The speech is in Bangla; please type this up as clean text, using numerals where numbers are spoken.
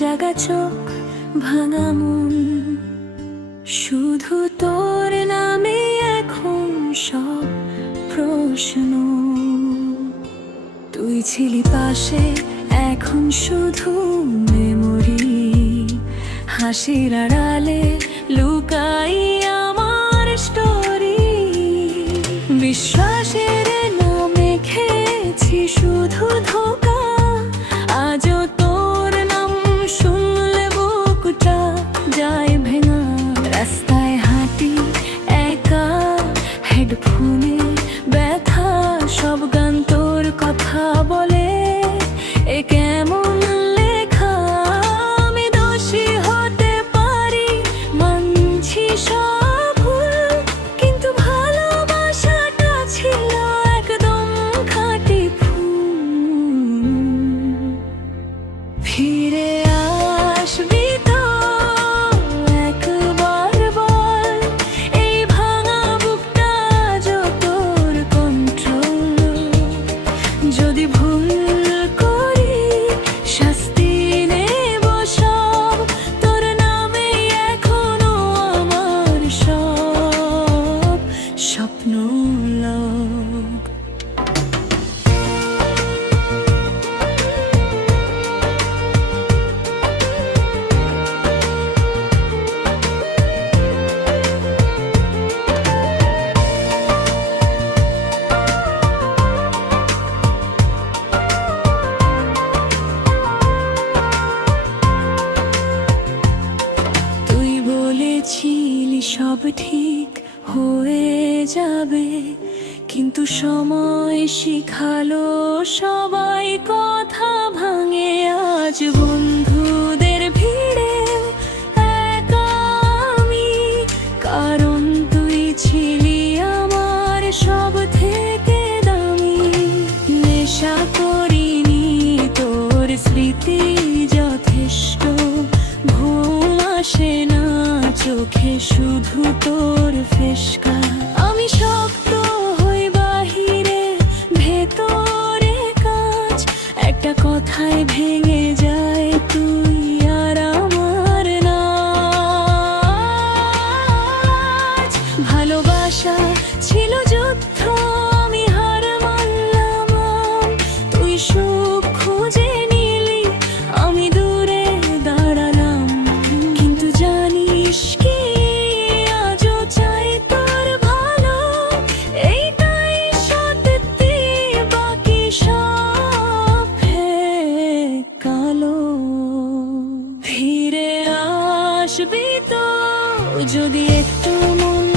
জাগা চোখ ভাঙা মন, শুধু তোর নামে এখন সব প্রশ্ন। তুই ছিলি পাশে, এখন শুধু মেমোরি, হাসির আড়ালে লুকাই আমার স্টোরি। বিশ্বাসের নামে খেয়েছি শুধু ধোঁকা, আজও তোর নাম শুনলে বুকটা যায় ভেঙা। রাস্তায় হাঁটি একা, হেডফোনে ব্যথা, সব গান তোর কথা বলে। এ কেমন লেখা, আমি দোষী হতে পারি, মানছি সব ভুল, কিন্তু ভালোবাসাটা ছিল একদম খাঁটি ফুল। ফিরে আসবি তো একবার বল, এই ভাঙা বুকটা আজও তোর কন্ট্রোল। যদি ভুল করি শাস্তি নেব সব, তোর নামে এখনো আমার সব স্বপ্ন লোক। তুই বলেছিলি সব ঠিক হয়ে যাবে, কিন্তু সময় শিখালো সবাই কথা ভাঙে। আজ বন্ধুদের ভিড়ে একা আমি, কারণ তুই ছিলি আমার সব থেকে দামি। নেশা করিনি তোর স্মৃতি যথেষ্ট, ঘুম আসে না চোখে শুধু তোর ফেসকা। আমি শক্ত হই বাহিরে, ভেতরে কাঁচ, একটা কথায় ভেঙে যায় তুই আর আমার নাচ। ভালোবাসা ছিল যুদ্ধ, আমি হার মানলাম, তুই সুখ খুঁজে নিলি, আমি দূরে দাঁড়ালাম। কিন্তু জানিস কি, আজও চাই তোর ভালো, এইটাই সত্যি, বাকি সব কালো। ফিরে আসবি তো যদি একটু মন